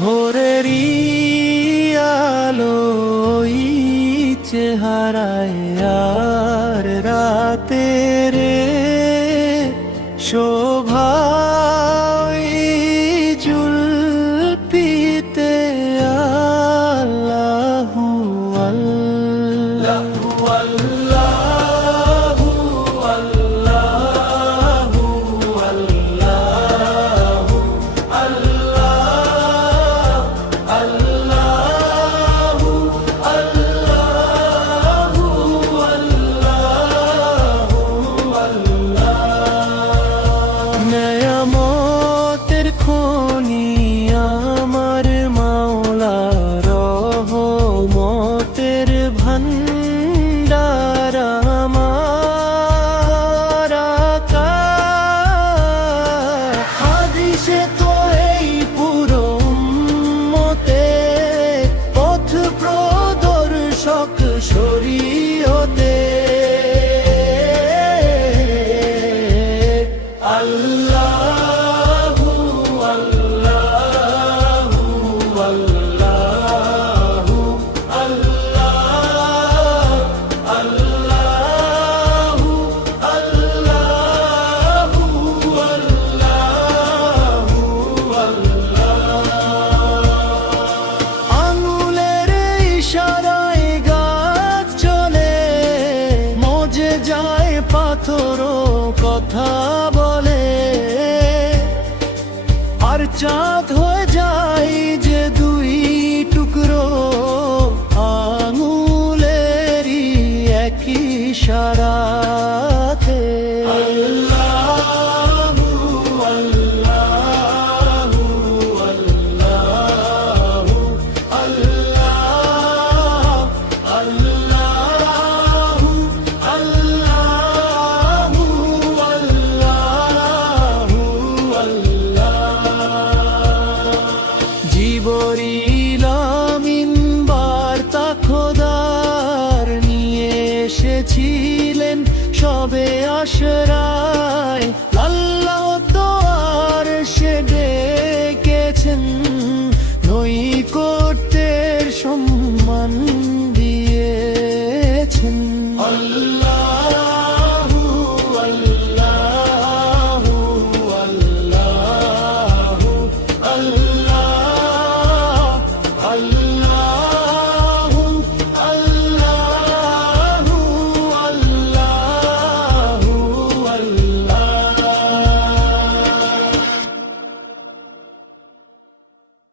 ভোরেরই আলোই চেহারায় আর রাতের শোভাই জুলপিতে আল্লাহু আল্লাহু আল্লাহু আল্লাহু আল্লাহু আল্লাহু আল্লাহু নেয়ামতের খনি আমার মাওলা, রহমতের ভান্ডার আমার আকাশ। হাদিসে তো এই পুরো উম্মতে পথ প্রদর্শক শরীয়তে আল্লাহু আল্লাহু আল্লাহু আল্লাহু আল্লাহু আল্লাহু আঙুলের ইশারায় গাছ চলে, মজে যায় পাথরও কথা বলে, আর চাঁদ